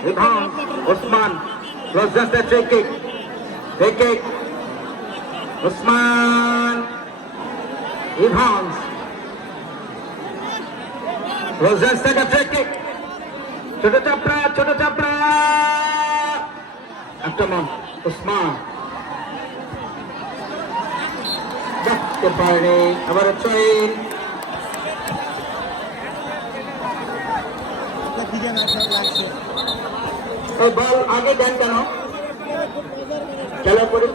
Evans, Usman, was just a free kick. Free kick. Usman, Evans, was just a free kick. Choto Chapra. Akraman, Usman. Back to party. Abar train. এই বল আগে দেন কেন খেলা করে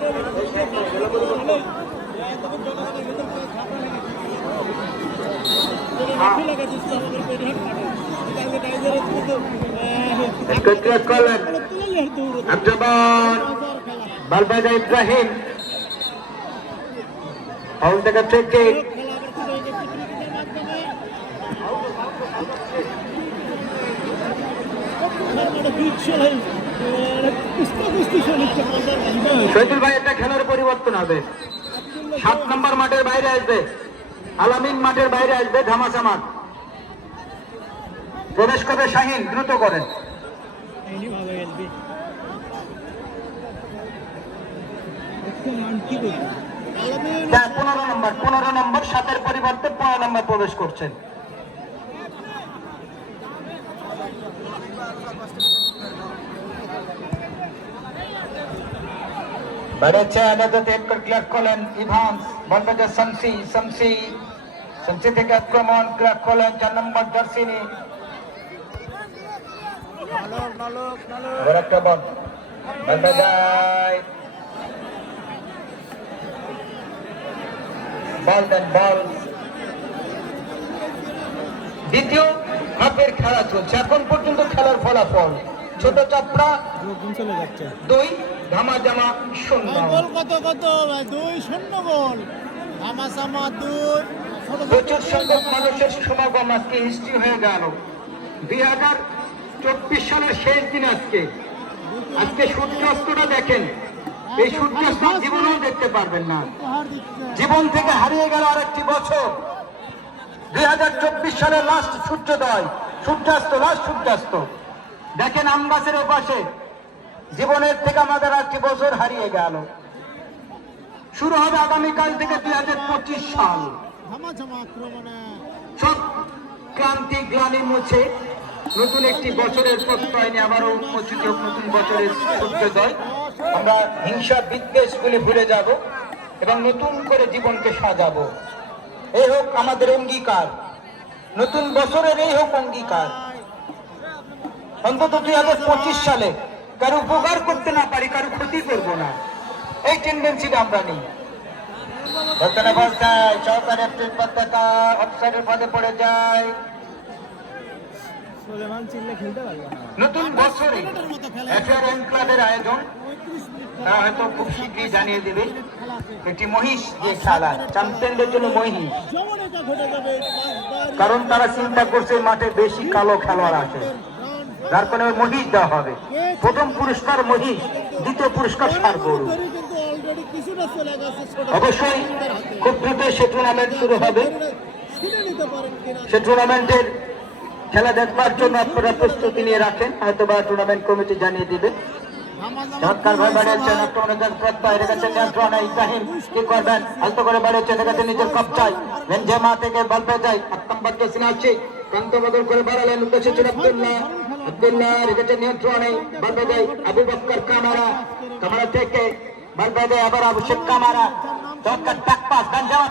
বালবাজা Ibrahim foul থেকে free kick Shahidul ভাই একটা খেলার পরিবর্তন হবে 7 নম্বর মাঠের বাইরে আসবে আলামিন মাঠের বাইরে আসবে ধামাসা মাঠ প্রবেশ করবে শাহিন দ্রুত করেন 15 নম্বর 7-এর পরিবর্তে 15 নম্বর প্রবেশ করছেন বেড়েছে আলাদাতে একর ক্লিয়ার করলেন ইভান্স বলবাজা শামসি থেকে আক্রমণ ক্লিয়ার করলেন 4 নম্বর জার্সিনি একটা বল বলবাজায় বল দ্বিতীয় হাফের খেলা চলছে এখন পর্যন্ত খেলার ফলাফল ছোট চাপড়া 2 ধামাজামা 0 গোল কত 2-0 গোল ধামাজামা 2 প্রচুর সংখ্যক মানুষের সমাগম আজকে হিস্ট্রি হয়ে গেল 2024 সালের শেষ দিন আজকে সূর্যাস্তটা দেখেন এই সূর্যাস্ত জীবনেও দেখতে পারবেন না জীবন থেকে হারিয়ে গেল আরেকটি বছর 2024 সালের লাস্ট সূর্যাস্ত দেখেন আম গাছের ওপাশে জীবনের থেকে আমাদের আরেকটি বছর হারিয়ে গেল শুরু হবে আগামীকাল থেকে 2025 সাল সব ক্লান্তি গ্লানি মুছে নতুন একটি বছরের প্রত্যয় নিয়ে আবারও উন্মোচিত হোক নতুন বছরের সূর্যোদয় আমরা হিংসা বিদ্বেষগুলি ভুলে যাব এবং নতুন করে জীবনকে সাজাবো এই হোক আমাদের অঙ্গীকার নতুন বছরের এই হোক অঙ্গীকার অন্তত 2025 সালে কারো উপকার করতে না পারি কারো ক্ষতি করবো না এই টেন্ডেন্সিটা আমরা নিই বর্তমানে বলছায় সরকারের পতাকা অফসাইডের পদে পড়ে যায় নতুন বছরে এফআরএন ক্লাবের আয়োজন তারা হয়তো খুব শীঘ্রই জানিয়ে দেবে একটি মহিষ যে খেলা চ্যাম্পিয়নদের জন্য মহিষ কারণ তারা চিন্তা করছে মাঠে বেশি কালো খেলোয়াড় আছে যার কারণে মহিষ দেওয়া হবে প্রথম পুরস্কার মহিষ দ্বিতীয় পুরস্কার ষাঁড় গরু অবশ্যই খুব দ্রুত সে টুর্নামেন্ট শুরু হবে সে টুর্নামেন্টের খেলা দেখবার জন্য আপনারা প্রস্তুতি নিয়ে রাখেন হয়তো বা টুর্নামেন্ট কমিটি জানিয়ে দিবে চমৎকার ভাবে বাড়িয়েছেন ইব্রাহিম কি করবেন আলতো করে বাড়িয়েছেন এটাতে নিজের কবজায় বেনজেমা থেকে বল পেয়ে যায় 8 নম্বর সিনাচি প্রান্ত বদল করে বাড়ালেন উদ্দেশ্যে ছিল আব্দুল্লাহ রেখেছে নিয়ন্ত্রণে বল পেয়ে যায় আবু বকর কামারা থেকে বল পেয়ে যায় আবার আবু শেখ কামারা চমৎকার টাক পাস বেনজেমা